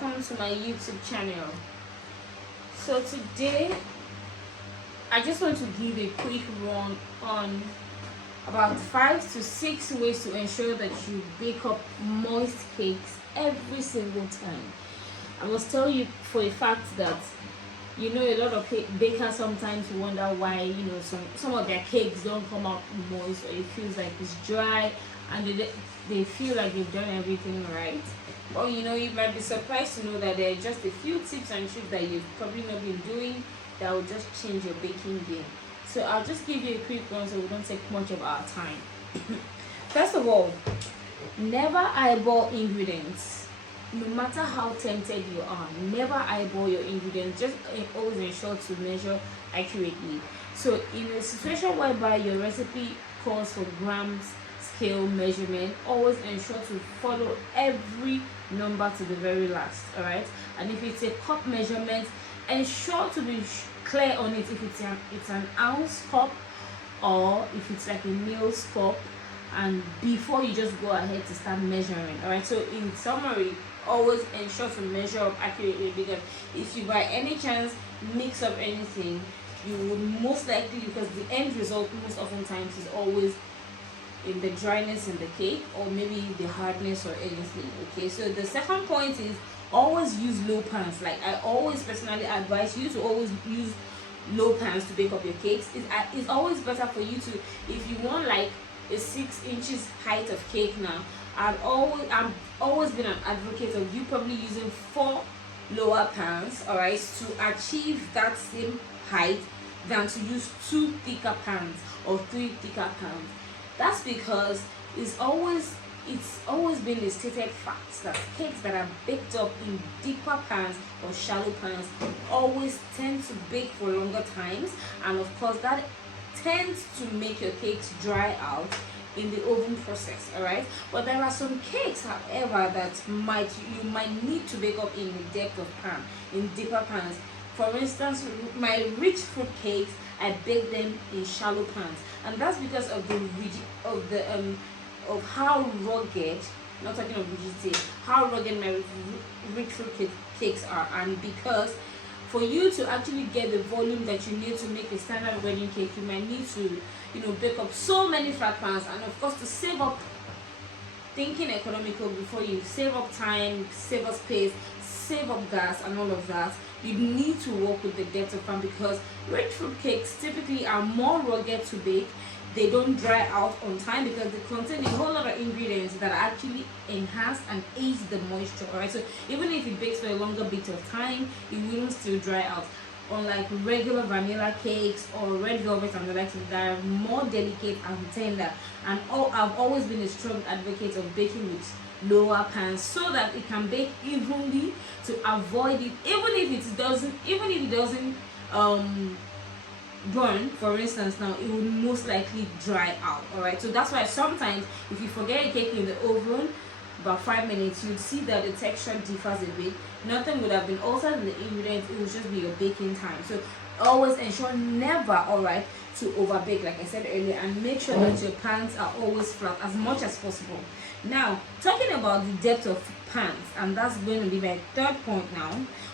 welcome to my YouTube channel. So today I just want to give a quick run on about 5 to 6 ways to ensure that you bake up moist cakes every single time. I must tell you for a fact that a lot of bakers sometimes wonder why some of their cakes don't come out moist, or it feels like it's dry, and they feel like they've done everything right. Or you might be surprised to know that there are just a few tips and tricks that you've probably not been doing that will just change your baking game. So I'll just give you a quick one so we don't take much of our time. First of all, never eyeball ingredients. No matter how tempted you are, never eyeball your ingredients. Just always ensure to measure accurately. So in a situation whereby your recipe calls for grams scale measurement, always ensure to follow every number to the very last. All right, and if it's a cup measurement, ensure to be clear on it if it's an ounce cup or if it's like a meal's cup, and before you just go ahead to start measuring. All right, so in summary, always ensure to measure up accurately, because if you by any chance mix up anything, you would most likely, because the end result most oftentimes is always in the dryness in the cake, or maybe the hardness or anything. Okay, so the second point is always use low pans. Like I always personally advise you to always use low pans to bake up your cakes. It's always better for you to, if you want like a 6 inches height of cake now, I've always been an advocate of you probably using 4 lower pans, all right, to achieve that same height, than to use 2 thicker pans or 3 thicker pans. That's because it's always been a stated fact that cakes that are baked up in deeper pans or shallow pans always tend to bake for longer times, and of course that tends to make your cakes dry out in the oven process. All right, but there are some cakes, however, that you might need to bake up in the depth of pan, in deeper pans. For instance, my rich fruit cakes, I bake them in shallow pans, and that's because of of how rugged, not talking of rigidity, how rugged my rich fruit cakes are, and because for you to actually get the volume that you need to make a standard wedding cake, you might need to bake up so many flat pans, and of course to save up, thinking economical before you save up time, save up space, save up gas and all of that, you need to work with the depth of pan, because rich fruit cakes typically are more rugged to bake. They don't dry out on time because they contain a whole lot of ingredients that actually enhance and aid the moisture. Alright, so even if it bakes for a longer bit of time, it will still dry out. Unlike regular vanilla cakes or red velvet and the likes of that, are more delicate and tender. And I've always been a strong advocate of baking with lower pans so that it can bake evenly, to avoid it, even if it doesn't burn, for instance. Now it will most likely dry out. All right, so that's why sometimes if you forget a cake in the oven about 5 minutes, you'd see that the texture differs a bit. Nothing would have been altered in the ingredients, it will just be your baking time. So always ensure never, all right, to overbake, like I said earlier, and make sure that your pans are always flat as much as possible. Now, talking about the depth of pans, and that's going to be my third point now.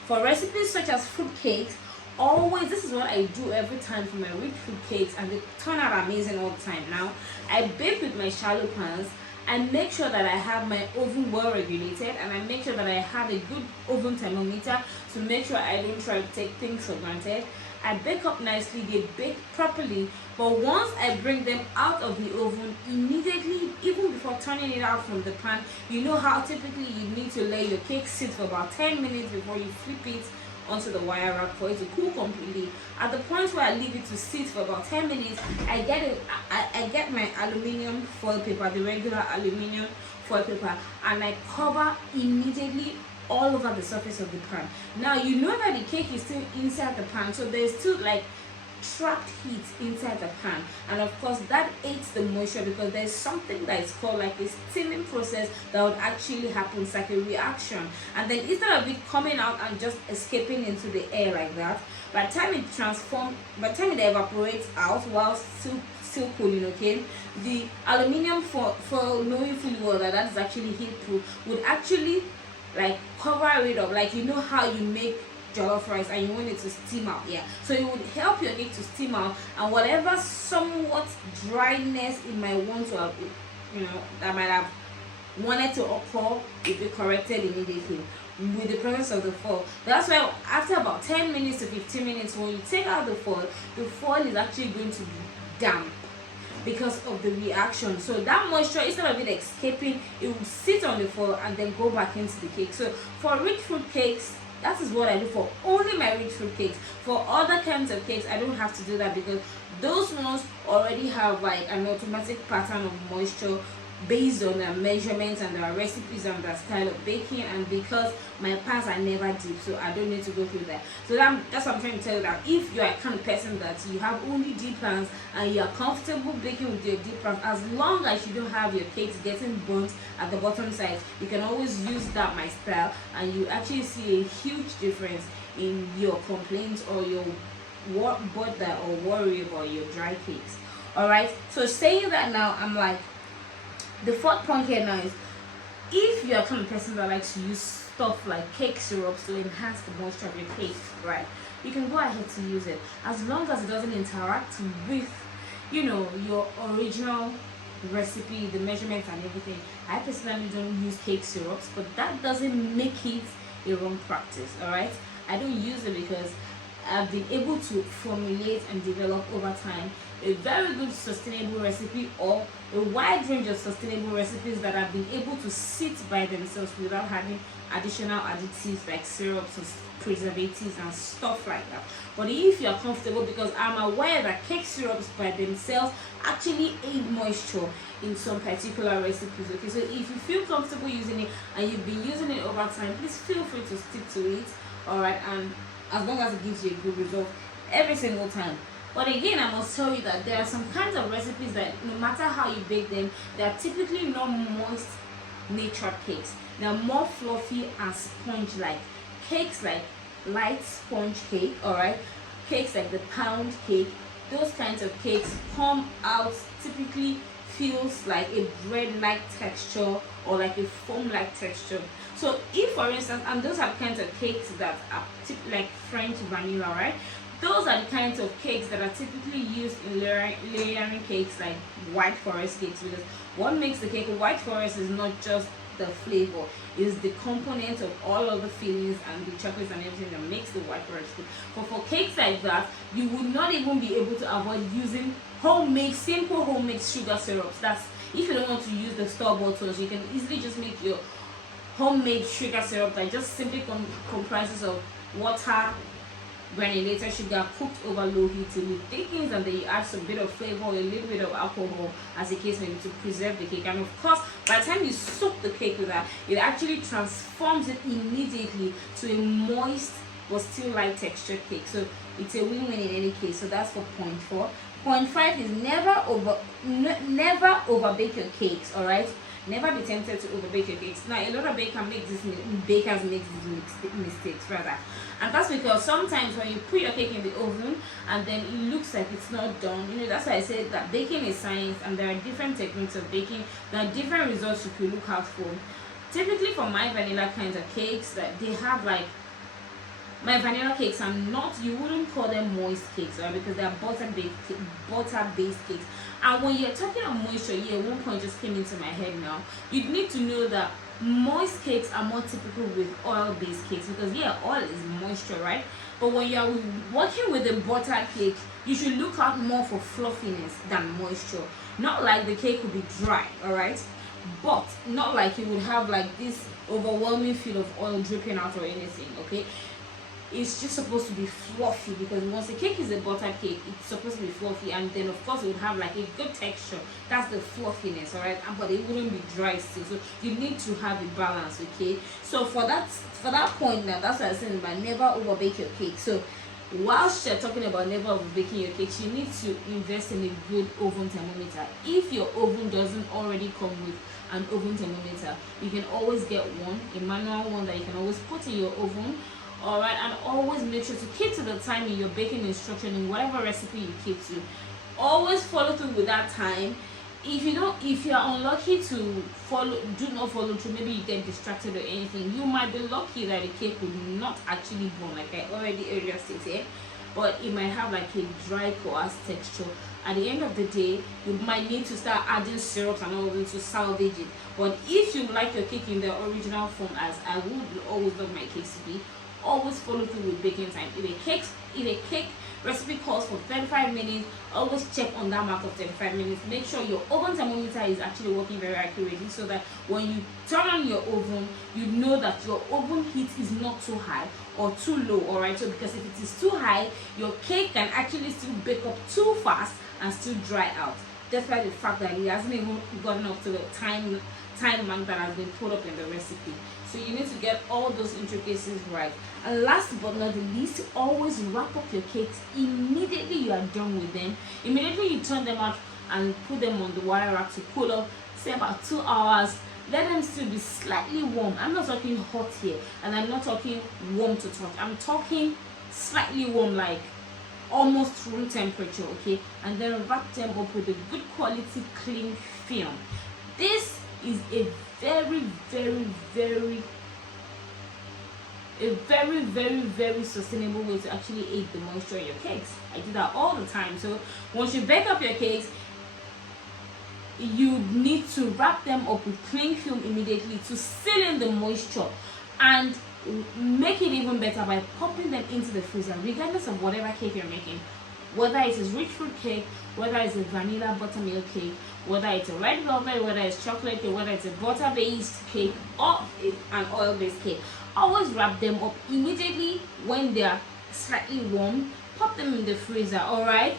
For recipes such as fruit cakes, always, this is what I do every time for my rich fruit cakes, and they turn out amazing all the time. Now, I bake with my shallow pans. I make sure that I have my oven well regulated, and I make sure that I have a good oven thermometer to make sure I don't try to take things for granted. I bake up nicely, they bake properly, but once I bring them out of the oven, immediately, even before turning it out from the pan, you know how typically you need to let your cake sit for about 10 minutes before you flip it onto the wire rack for it to cool completely. At the point where I leave it to sit for about 10 minutes, I get my aluminium foil paper, the regular aluminium foil paper, and I cover immediately all over the surface of the pan. Now you know that the cake is still inside the pan, so there's still like trapped heat inside the pan, and of course that aids the moisture, because there's something that is called like a steaming process that would actually happen. It's like a reaction, and then instead of it coming out and just escaping into the air like that, by the time it evaporates out while still cooling, okay, the aluminium foil, knowing fully well that is actually heat proof, would actually like cover it up, like you know how you make jollof rice and you want it to steam out. Yeah, so it would help your cake to steam out, and whatever somewhat dryness it might want to have, that might have wanted to occur will be corrected immediately with the presence of the foil. That's why after about 10 minutes to 15 minutes, when you take out the foil is actually going to be damp because of the reaction. So that moisture, instead of it escaping, it will sit on the foil and then go back into the cake. So for rich fruit cakes, that is what I do for only my rich fruit cakes. For other kinds of cakes, I don't have to do that because those ones already have like an automatic pattern of moisture based on their measurements and their recipes and their style of baking, and because my pans are never deep, so I don't need to go through that. So that's what I'm trying to tell you, that if you are a kind of person that you have only deep pans and you are comfortable baking with your deep pans, as long as you don't have your cakes getting burnt at the bottom side, you can always use that my style, and you actually see a huge difference in your complaints or your bother or worry about your dry cakes. All right, so saying that, now I'm like, the fourth point here now is, if you're a kind of person that likes to use stuff like cake syrups to enhance the moisture of your cake, right, you can go ahead to use it, as long as it doesn't interact with your original recipe, the measurements and everything. I personally don't use cake syrups, but that doesn't make it a wrong practice. All right, I don't use it because I've been able to formulate and develop over time a very good sustainable recipe, or a wide range of sustainable recipes that have been able to sit by themselves without having additional additives like syrups and preservatives and stuff like that. But if you're comfortable, because I'm aware that cake syrups by themselves actually aid moisture in some particular recipes. Okay, so if you feel comfortable using it and you've been using it over time, please feel free to stick to it. All right, and as long as it gives you a good result every single time. But again, I must tell you that there are some kinds of recipes that no matter how you bake them, they are typically not moist natured cakes. They are more fluffy and sponge-like. Cakes like light sponge cake, alright, cakes like the pound cake, those kinds of cakes come out typically feels like a bread-like texture or like a foam-like texture. So if, for instance, and those are kinds of cakes that are like French vanilla, right? Those are the kinds of cakes that are typically used in layering cakes like white forest cakes, because what makes the cake white forest is not just the flavor, is the component of all of the fillings and the chocolates and everything that makes the white forest cake. But for cakes like that, you would not even be able to avoid using simple homemade sugar syrups. That's if you don't want to use the store bottles, you can easily just make your homemade sugar syrup that just simply comprises of water, granulated sugar cooked over low heat till it thickens, and then you add some bit of flavor or a little bit of alcohol as the case may be, to preserve the cake. And of course, by the time you soak the cake with that, it actually transforms it immediately to a moist but still light textured cake. So it's a win-win in any case. So that's for point 4. Point 5 is never overbake your cakes. All right, never be tempted to overbake your cakes. Now, a lot of bakers make these mistakes rather, and that's because sometimes when you put your cake in the oven and then it looks like it's not done, that's why I said that baking is science, and there are different techniques of baking. There are different results you could look out for. Typically for my vanilla kinds of cakes, that they have like, my vanilla cakes are not, you wouldn't call them moist cakes, right? Because they are butter-based cakes. And when you're talking about moisture, one point just came into my head now. You need to know that moist cakes are more typical with oil-based cakes, because oil is moisture, right? But when you're working with a butter cake, you should look out more for fluffiness than moisture. Not like the cake will be dry, all right? But not like you would have like this overwhelming feel of oil dripping out or anything, okay? It's just supposed to be fluffy, because once the cake is a butter cake, it's supposed to be fluffy, and then of course it would have like a good texture. That's the fluffiness, all right? But it wouldn't be dry still, so you need to have a balance, okay? So for that point now, that's what I'm saying about never overbake your cake. So whilst you're talking about never overbaking your cakes, you need to invest in a good oven thermometer. If your oven doesn't already come with an oven thermometer, you can always get one, a manual one that you can always put in your oven. All right, and always make sure to keep to the time in your baking instruction in whatever recipe you keep to. Always follow through with that time. if you're unlucky to do not follow through, maybe you get distracted or anything, you might be lucky that the cake will not actually burn, like I already earlier stated, but it might have like a dry coarse texture. At the end of the day, you might need to start adding syrups and all to salvage it. But if you like your cake in the original form, as I would always love my cakes to be, always follow through with baking time. If a cake recipe calls for 35 minutes, always check on that mark of 35 minutes. Make sure your oven thermometer is actually working very accurately, so that when you turn on your oven, you know that your oven heat is not too high or too low. All right, so because if it is too high, your cake can actually still bake up too fast and still dry out, despite the fact that it hasn't even gotten up to the time mark that has been put up in the recipe. So you need to get all those intricacies right. And last but not the least, always wrap up your cakes immediately you are done with them. Immediately you turn them out and put them on the wire rack to cool off, say about 2 hours. Let them still be slightly warm. I'm not talking hot here, and I'm not talking warm to touch. I'm talking slightly warm, like almost room temperature, okay? And then wrap them up with a good quality cling film. This is a very sustainable way to actually aid the moisture in your cakes. I do that all the time. So once you bake up your cakes, you need to wrap them up with cling film immediately to seal in the moisture, and make it even better by popping them into the freezer, regardless of whatever cake you're making. Whether it is rich fruit cake, whether it's a vanilla buttermilk cake, whether it's a red velvet, whether it's chocolate cake, whether it's a butter-based cake or an oil-based cake, always wrap them up immediately when they are slightly warm. Pop them in the freezer. All right,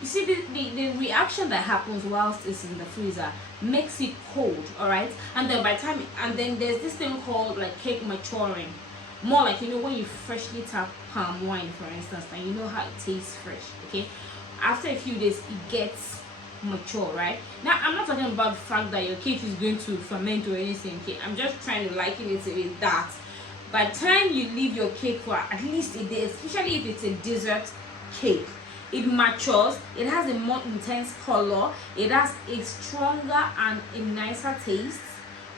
you see the reaction that happens whilst it's in the freezer makes it cold. All right, and then then there's this thing called like cake maturing. More like, you know, when you freshly tap palm wine, for instance, and you know how it tastes fresh. Okay, after a few days it gets mature, right? Now I'm not talking about the fact that your cake is going to ferment or anything. Okay, I'm just trying to liken it with that. By the time you leave your cake for at least a day, especially if it's a dessert cake, it matures, it has a more intense color, it has a stronger and a nicer taste.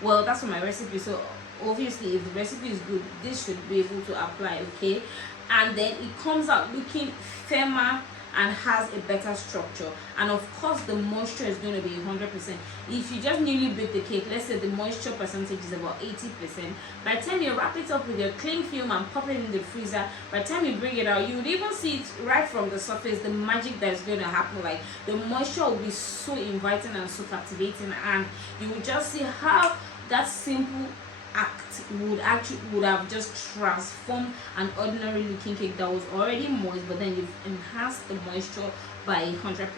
Well, that's for my recipe, so obviously if the recipe is good, this should be able to apply. Okay, and then it comes out looking firmer and has a better structure, and of course the moisture is going to be 100%. If you just newly bake the cake, let's say the moisture percentage is about 80%, by the time you wrap it up with your cling film and pop it in the freezer, by the time you bring it out, you would even see it right from the surface, the magic that is going to happen. Like, the moisture will be so inviting and so captivating, and you will just see how that simple act would have just transformed an ordinary looking cake that was already moist, but then you've enhanced the moisture by 100%.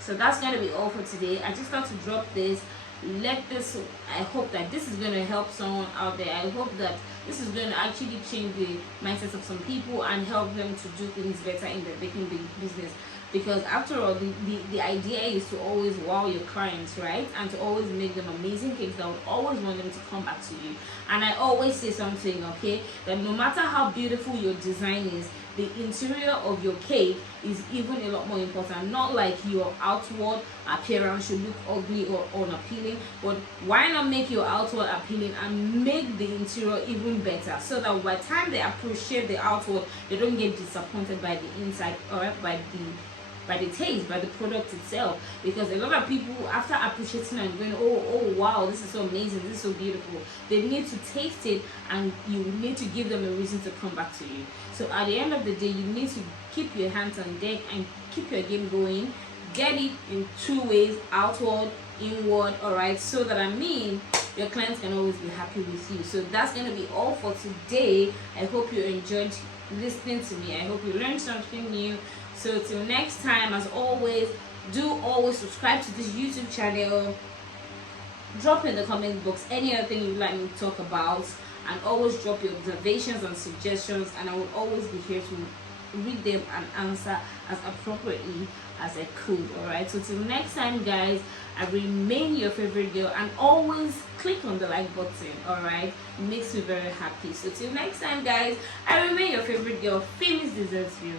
So that's going to be all for today. I just thought to drop this. I hope that this is going to help someone out there. I hope that this is going to actually change the mindset of some people and help them to do things better in the baking business. Because after all, the idea is to always wow your clients, right? And to always make them amazing cakes that would always want them to come back to you. And I always say something, okay, that no matter how beautiful your design is, the interior of your cake is even a lot more important. Not like your outward appearance should look ugly or unappealing, but why not make your outward appealing and make the interior even better, so that by the time they appreciate the outward, they don't get disappointed by the inside or by the taste, by the product itself. Because a lot of people, after appreciating and going, oh wow, this is so amazing, this is so beautiful, they need to taste it, and you need to give them a reason to come back to you. So at the end of the day, you need to keep your hands on deck and keep your game going. Get it in 2 ways, outward, inward, all right, so that your clients can always be happy with you. So that's going to be all for today. I hope you enjoyed listening to me. I hope you learned something new. So till next time, as always, do always subscribe to this YouTube channel. Drop in the comment box any other thing you'd like me to talk about, and always drop your observations and suggestions, and I will always be here to read them and answer as appropriately as I could. Alright, so till next time, guys, I remain your favorite girl, and always click on the like button. Alright, it makes me very happy. So till next time, guys, I remain your favorite girl, Famous Desserts View.